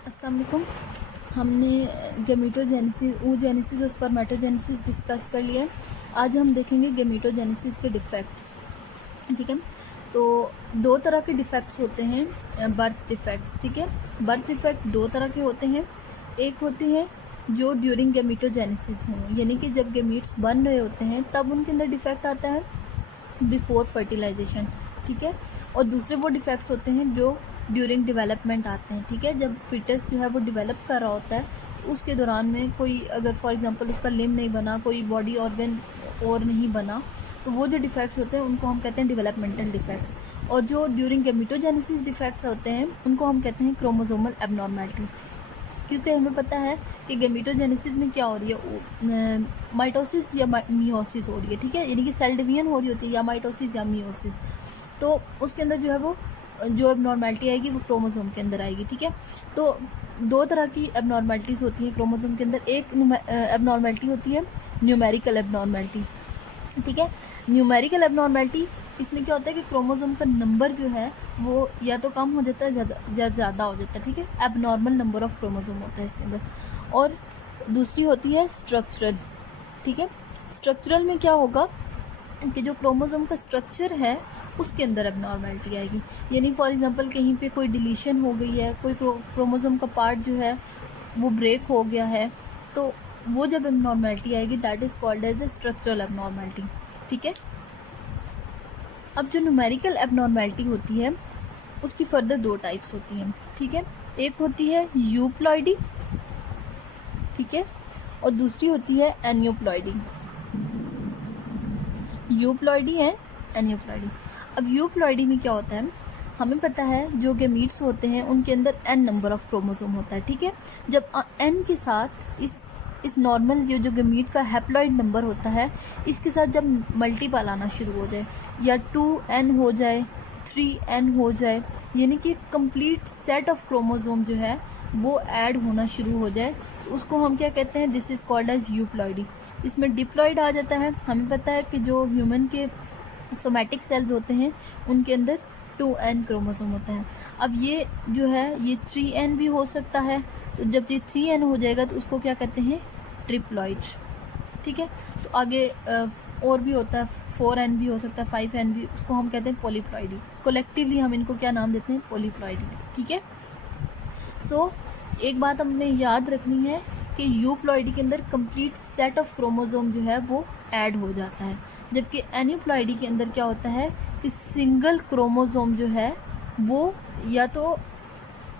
अस्सलाम वालेकुम। हमने गेमीटोजेनेसिस, ooजेनेसिस और स्पर्मेटोजेनेसिस डिस्कस कर लिया है। आज हम देखेंगे गेमीटोजेनेसिस के डिफ़ेक्ट्स। ठीक है, तो दो तरह के डिफ़ेक्ट्स होते हैं, बर्थ डिफ़ेक्ट्स। ठीक है, बर्थ डिफ़ेक्ट दो तरह के होते हैं। एक होते हैं जो ड्यूरिंग गेमीटोजेनेसिस हों, यानी कि जब गेमीट्स बन रहे होते हैं तब उनके अंदर डिफ़ेक्ट आता है बिफोर फर्टिलाइजेशन। ठीक है, और दूसरे वो डिफेक्ट्स होते हैं जो ड्यूरिंग डेवलपमेंट आते हैं। ठीक है, जब फिटस जो है वो डेवलप कर रहा होता है उसके दौरान में कोई अगर फॉर एग्जांपल उसका लिम्ब नहीं बना, कोई बॉडी ऑर्गन और नहीं बना, तो वो जो डिफेक्ट्स होते हैं उनको हम कहते हैं डेवलपमेंटल डिफेक्ट्स। और जो ड्यूरिंग गेमीटोजेनेसिस डिफेक्ट्स होते हैं उनको हम कहते हैं क्रोमोसोमल एबनॉर्मेलिटीज़। क्योंकि हमें पता है कि गेमीटोजेनेसिस में क्या हो रही है, माइटोसिस या मियोसिस हो रही है। ठीक है, यानी कि सेल डिवीजन हो रही होती है, या माइटोसिस या मियोसिस। तो उसके अंदर जो है वो जो एबनॉर्मेलिटी आएगी वो क्रोमोसोम के अंदर आएगी। ठीक है, तो दो तरह की एबनॉर्मेलिटीज़ होती हैं क्रोमोसोम के अंदर। एक एबनॉर्मेलिटी होती है न्यूमेरिकल एबनॉर्मेलिटीज़। ठीक है, न्यूमेरिकल एबनॉर्मेलिटी, इसमें क्या होता है कि क्रोमोसोम का नंबर जो है वो या तो कम हो जाता है ज़्यादा हो जाता है। ठीक है, एबनॉर्मल नंबर ऑफ क्रोमोसोम होता है इसके अंदर। और दूसरी होती है स्ट्रक्चरल। ठीक है, स्ट्रक्चरल में क्या होगा कि जो क्रोमोसोम का स्ट्रक्चर है उसके अंदर एबनॉर्मेलिटी आएगी। यानी फॉर एग्जांपल कहीं पे कोई डिलीशन हो गई है, कोई क्रोमोसोम का पार्ट जो है वो ब्रेक हो गया है, तो वो जब एबनॉर्मेलिटी आएगी that is called as the structural abnormality. ठीक है, अब जो न्यूमेरिकल एबनॉर्मेलिटी होती है उसकी फर्दर दो टाइप्स होती हैं। ठीक है, एक होती है यूप्लॉइडी, ठीक है, और दूसरी होती है एनियोप्लॉइडी। Euploidy and एनियोप्लॉइडी। अब यूप्लॉइडी में क्या होता है, हमें पता है जो गेमीट्स होते हैं उनके अंदर n नंबर ऑफ क्रोमोसोम होता है। ठीक है, जब n के साथ इस नॉर्मल जो गेमीट का हैप्लॉइड नंबर होता है इसके साथ जब मल्टीपल आना शुरू हो जाए, या 2n हो जाए, 3n हो जाए, यानी कि कंप्लीट सेट ऑफ क्रोमोसोम जो है वो ऐड होना शुरू हो जाए, उसको हम क्या कहते हैं, this is called as euploidy. इसमें डिप्लॉइड आ जाता है। हमें पता है कि जो ह्यूमन के सोमैटिक सेल्स होते हैं उनके अंदर 2n क्रोमोसोम होता है। अब ये जो है ये 3n भी हो सकता है, तो जब ये 3n हो जाएगा तो उसको क्या कहते हैं, ट्रिप्लॉइड। ठीक है, तो आगे और भी होता है, 4n भी हो सकता है, 5n भी, उसको हम कहते हैं पॉलीप्लॉइडी। कोलेक्टिवली हम इनको क्या नाम देते हैं, पॉलीप्लॉइडी। ठीक है, सो एक बात हमने याद रखनी है कि यूप्लॉइडी के अंदर कंप्लीट सेट ऑफ क्रोमोसोम जो है वो ऐड हो जाता है, जबकि एन्यूप्लॉइडी के अंदर क्या होता है कि सिंगल क्रोमोसोम जो है वो या तो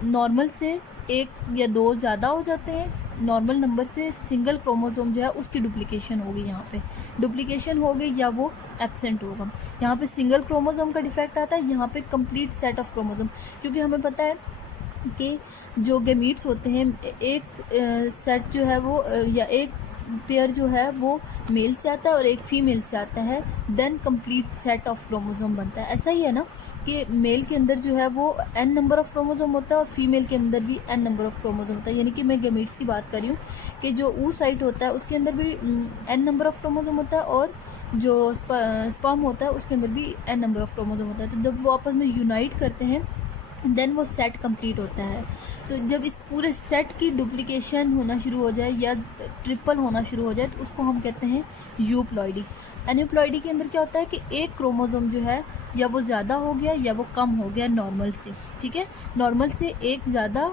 नॉर्मल से एक या दो ज़्यादा हो जाते हैं, नॉर्मल नंबर से सिंगल क्रोमोसोम जो है उसकी डुप्लीकेशन होगी, यहाँ पे डुप्लीकेशन हो गई या वो एब्सेंट होगा। यहाँ पे सिंगल क्रोमोसोम का डिफेक्ट आता है, यहाँ पे कंप्लीट सेट ऑफ क्रोमोसोम। क्योंकि हमें पता है कि जो गेमीट्स होते हैं एक सेट जो है वो या एक पेयर जो है वो मेल से आता है और एक फीमेल से आता है, then complete set of chromosome बनता है। ऐसा ही है ना कि मेल के अंदर जो है वो n नंबर ऑफ क्रोमोसोम होता है और फीमेल के अंदर भी n नंबर ऑफ क्रोमोसोम होता है। यानी कि मैं गेमीट्स की बात कर रही हूँ कि जो ऊ साइट होता है उसके अंदर भी n नंबर ऑफ क्रोमोसोम होता है, और जो स्पर्म होता है उसके अंदर भी n नंबर ऑफ क्रोमोसोम होता है। तो जब वो आपस में यूनाइट करते हैं देन वो सेट कंप्लीट होता है। तो जब इस पूरे सेट की डुप्लीकेशन होना शुरू हो जाए या ट्रिपल होना शुरू हो जाए तो उसको हम कहते हैं यूप्लॉइडी। एन्यूप्लॉइडी के अंदर क्या होता है कि एक क्रोमोसोम जो है या वो ज़्यादा हो गया या वो कम हो गया नॉर्मल से। ठीक है, नॉर्मल से एक ज़्यादा,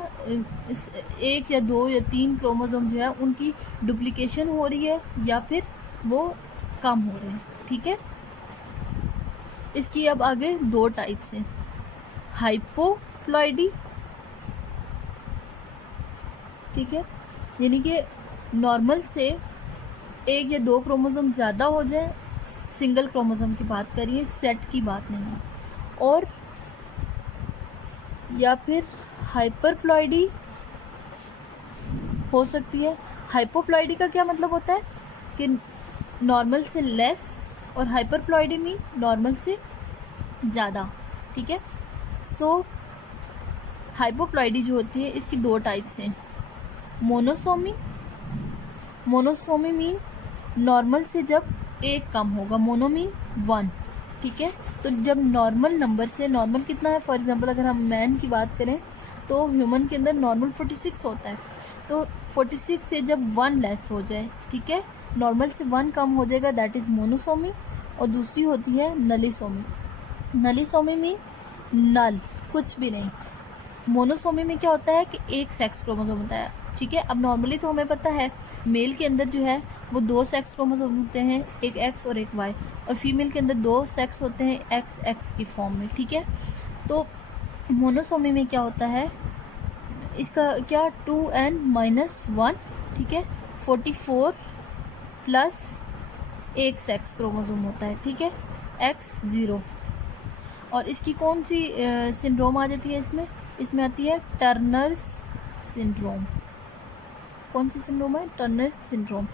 एक या दो या तीन क्रोमोसोम जो है उनकी डुप्लीकेशन हो रही है या फिर वो कम हो रहे हैं। ठीक है, इसकी अब आगे दो टाइप्स हैं, हाइपोप्लॉइडी, ठीक है, यानी कि नॉर्मल से एक या दो क्रोमोसोम ज़्यादा हो जाए, सिंगल क्रोमोसोम की बात करिए, सेट की बात नहीं है। और या फिर हाइपरप्लॉइडी हो सकती है। हाइपोप्लॉइडी का क्या मतलब होता है कि नॉर्मल से लेस, और हाइपरप्लॉइडी में नॉर्मल से ज़्यादा। ठीक है, सो हाइपोप्लॉइडी जो होती है इसकी दो टाइप्स हैं, मोनोसोमी। मोनोसोमी मीन नॉर्मल से जब एक कम होगा, मोनो मीन 1। ठीक है, तो जब नॉर्मल नंबर से, नॉर्मल कितना है, फॉर एग्जांपल अगर हम मैन की बात करें तो ह्यूमन के अंदर नॉर्मल 46 होता है। तो 46 से जब 1 लेस हो जाए, ठीक है, नॉर्मल से 1 कम हो जाएगा, दैट इज़ मोनोसोमी। और दूसरी होती है नलीसोमी। नलीसोमी में नल, कुछ भी नहीं। मोनोसोमी में क्या होता है कि एक सेक्स क्रोमोसोम होता है, ठीक है। अब नॉर्मली तो हमें पता है मेल के अंदर जो है वो 2 सेक्स क्रोमोसोम होते हैं, एक एक्स और एक वाई, और फीमेल के अंदर 2 सेक्स होते हैं एक्स एक्स की फॉर्म में, ठीक है। तो मोनोसोमी में क्या होता है, इसका क्या 2n-1, ठीक है, 44 प्लस एक सेक्स क्रोमोसोम होता है, ठीक है, X0। और इसकी कौन सी सिंड्रोम आ जाती है इसमें आती है टर्नर्स सिंड्रोम। कौन सी सिंड्रोम है? टर्नर्स सिंड्रोम,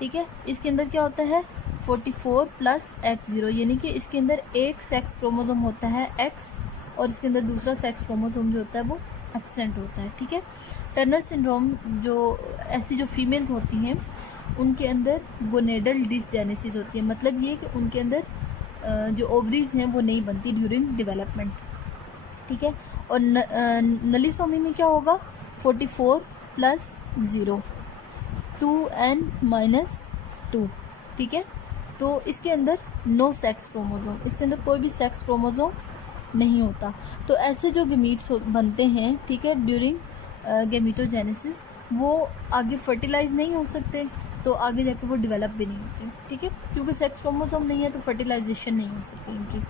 ठीक है। इसके अंदर क्या होता है 44 प्लस X0, यानी कि इसके अंदर एक सेक्स क्रोमोसोम होता है X और इसके अंदर दूसरा सेक्स क्रोमोसोम जो होता है वो एब्सेंट होता है, ठीक है। टर्नर सिंड्रोम जो ऐसी जो फीमेल्स होती हैं उनके अंदर गोनेडल डिसजेनेसिस होती है, मतलब ये कि उनके अंदर जो ओवरीज हैं वो नहीं बनती ड्यूरिंग डेवलपमेंट, ठीक है। और नलीसोमी में क्या होगा 44 प्लस 0, 2n-2, ठीक है। तो इसके अंदर नो सेक्स क्रोमोसोम, इसके अंदर कोई भी सेक्स क्रोमोसोम नहीं होता। तो ऐसे जो गेमीट्स बनते हैं, ठीक है, ड्यूरिंग गेमीटोजेनेसिस, वो आगे फर्टिलाइज नहीं हो सकते, तो आगे जाके वो डेवलप भी नहीं होते, ठीक है, क्योंकि सेक्स क्रोमोसोम नहीं है तो फर्टिलाइजेशन नहीं हो सकती इनकी।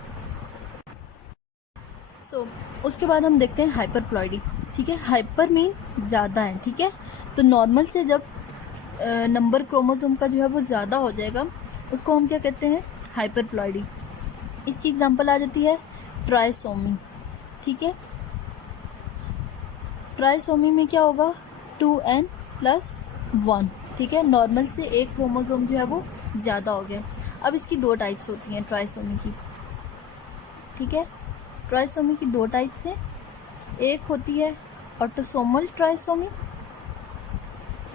उसके बाद हम देखते हैं हाइपरप्लॉइडी, ठीक है। हाइपर में ज़्यादा है, ठीक है। तो नॉर्मल से जब नंबर क्रोमोसोम का जो है वो ज़्यादा हो जाएगा उसको हम क्या कहते हैं, हाइपरप्लॉइडी। इसकी एग्जांपल आ जाती है ट्राइसोमी, ठीक है। ट्राइसोमी में क्या होगा 2n+1, ठीक है, नॉर्मल से एक क्रोमोसोम जो है वो ज़्यादा हो गया। अब इसकी 2 टाइप्स होती हैं ट्राइसोमी की, ठीक है। ट्राइसोमी की 2 टाइप्स हैं, एक होती है ऑटोसोमल ट्राइसोमी,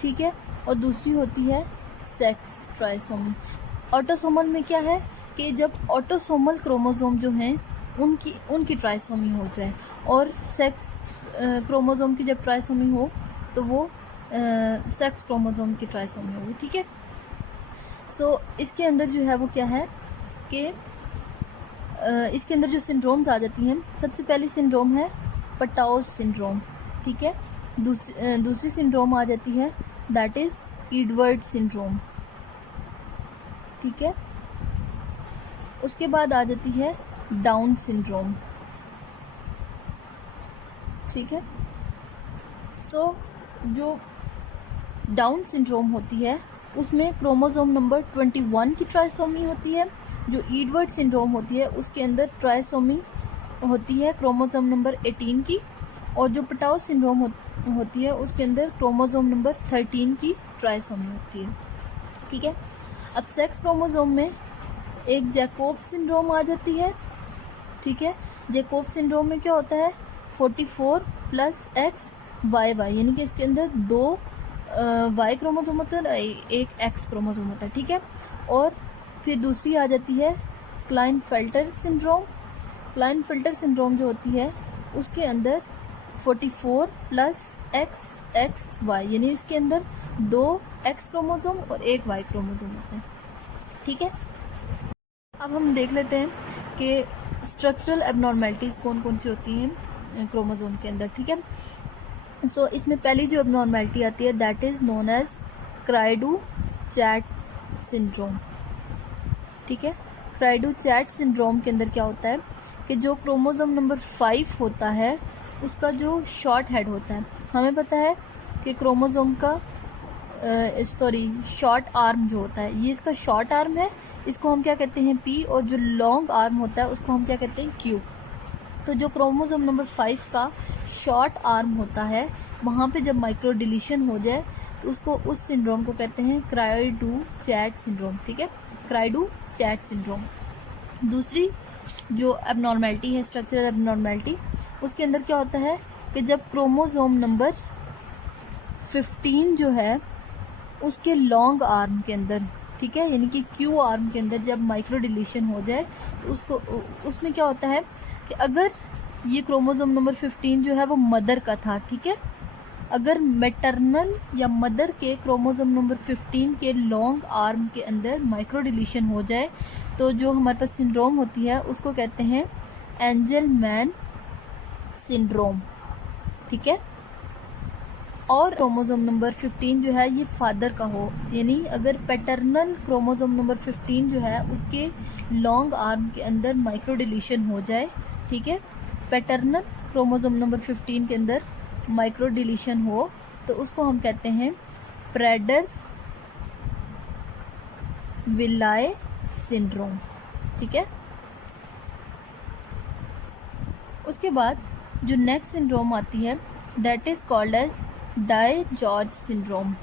ठीक है, और दूसरी होती है सेक्स ट्राइसोमी। ऑटोसोमल में क्या है कि जब ऑटोसोमल क्रोमोसोम जो हैं उनकी ट्राइसोमी हो जाए, और सेक्स क्रोमोसोम की जब ट्राइसोमी हो तो वो सेक्स क्रोमोसोम की ट्राइसोमी होगी, ठीक है। इसके अंदर जो है वो क्या है कि इसके अंदर जो सिंड्रोम्स आ जाती हैं, सबसे पहली सिंड्रोम है पटाउस सिंड्रोम, ठीक है। दूसरी सिंड्रोम आ जाती है दैट इज़ एडवर्ड सिंड्रोम, ठीक है। उसके बाद आ जाती है डाउन सिंड्रोम, ठीक है। जो डाउन सिंड्रोम होती है उसमें क्रोमोसोम नंबर 21 की ट्राइसोमी होती है। जो एडवर्ड सिंड्रोम होती है उसके अंदर ट्राइसोमी होती है क्रोमोसोम नंबर 18 की, और जो पटाउस सिंड्रोम होती है उसके अंदर क्रोमोसोम नंबर 13 की ट्राइसोमी होती है, ठीक है। अब सेक्स क्रोमोसोम में एक जैकोब सिंड्रोम आ जाती है, ठीक है। जैकोब सिंड्रोम में क्या होता है 44 प्लस XYY, यानी कि इसके अंदर 2 Y क्रोमोसोम होता है, एक X क्रोमोसोम होता है, ठीक है। और फिर दूसरी आ जाती है क्लाइनफेल्टर सिंड्रोम। क्लाइनफेल्टर सिंड्रोम जो होती है उसके अंदर 44 प्लस XXY, यानी इसके अंदर 2 X क्रोमोसोम और एक Y क्रोमोसोम होता है, ठीक है। अब हम देख लेते हैं कि स्ट्रक्चरल एबनॉर्मेलिटीज़ कौन कौन सी होती हैं क्रोमोसोम के अंदर, ठीक है। इसमें पहली जो एबनॉर्मेलिटी आती है that is known as cri du chat syndrome, ठीक है। क्राइडू-चैट सिंड्रोम के अंदर क्या होता है कि जो क्रोमोसोम नंबर 5 होता है उसका जो शॉर्ट हेड होता है, हमें पता है कि क्रोमोसोम का शॉर्ट आर्म जो होता है, ये इसका शॉर्ट आर्म है, इसको हम क्या कहते हैं P, और जो लॉन्ग आर्म होता है उसको हम क्या कहते हैं Q। तो जो क्रोमोसोम नंबर 5 का शॉर्ट आर्म होता है वहाँ पे जब माइक्रो डिलीशन हो जाए तो उसको उस सिंड्रोम को कहते हैं क्राइडू-चैट सिंड्रोम, ठीक है, क्राइडू-चैट सिंड्रोम। दूसरी जो एबनॉर्मेलिटी है स्ट्रक्चरल एबनॉर्मेलिटी, उसके अंदर क्या होता है कि जब क्रोमोसोम नंबर 15 जो है उसके लॉन्ग आर्म के अंदर, ठीक है, यानी कि Q आर्म के अंदर जब माइक्रो डिलीशन हो जाए तो उसमें क्या होता है कि अगर ये क्रोमोसोम नंबर 15 जो है वो मदर का था, ठीक है। अगर मैटरनल या मदर के क्रोमोसोम नंबर 15 के लॉन्ग आर्म के अंदर माइक्रो डिलीशन हो जाए तो जो हमारे पास सिंड्रोम होती है उसको कहते हैं एंजलमैन सिंड्रोम, ठीक है। और क्रोमोसोम नंबर 15 जो है ये फादर का हो, यानी अगर पैटर्नल क्रोमोसोम नंबर 15 जो है उसके लॉन्ग आर्म के अंदर माइक्रो डिलीशन हो जाए, ठीक है, पैटर्नल क्रोमोसोम नंबर 15 के अंदर माइक्रो डिलीशन हो तो उसको हम कहते हैं प्रेडर विलाय सिंड्रोम, ठीक है। उसके बाद जो नेक्स्ट सिंड्रोम आती है that is called as DiGeorge syndrome,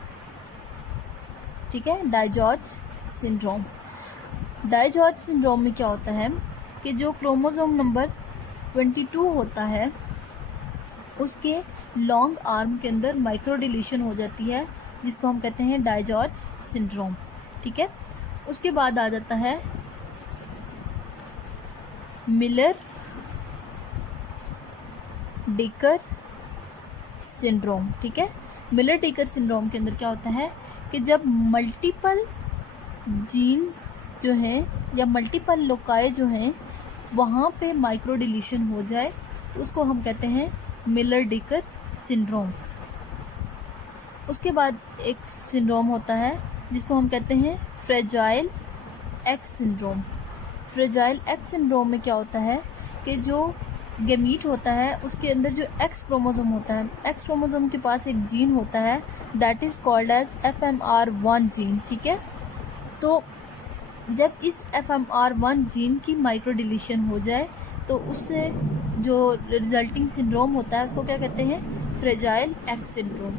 ठीक है। डाई-जॉर्ज सिंड्रोम, डाई-जॉर्ज सिंड्रोम में क्या होता है कि जो क्रोमोसोम नंबर 22 होता है उसके लॉन्ग आर्म के अंदर माइक्रो डिलीशन हो जाती है जिसको हम कहते हैं डाई-जॉर्ज सिंड्रोम, ठीक है। उसके बाद आ जाता है मिलर डिकर सिंड्रोम, ठीक है। मिलर डिकर सिंड्रोम के अंदर क्या होता है कि जब मल्टीपल जीन जो हैं या मल्टीपल लोकाई जो हैं वहाँ पे माइक्रो डिलीशन हो जाए तो उसको हम कहते हैं मिलर डिकर सिंड्रोम। उसके बाद एक सिंड्रोम होता है जिसको हम कहते हैं fragile x syndrome. Fragile x syndrome में क्या होता है कि जो गैमीट होता है उसके अंदर जो एक्स क्रोमोसोम होता है, एक्स क्रोमोसोम के पास एक जीन होता है that is called as FMR1 gene, ठीक है। तो जब इस FMR1 जीन की माइक्रो डिलीशन हो जाए तो उससे जो रिजल्टिंग सिंड्रोम होता है उसको क्या कहते हैं फ्रेजाइल एक्स सिंड्रोम।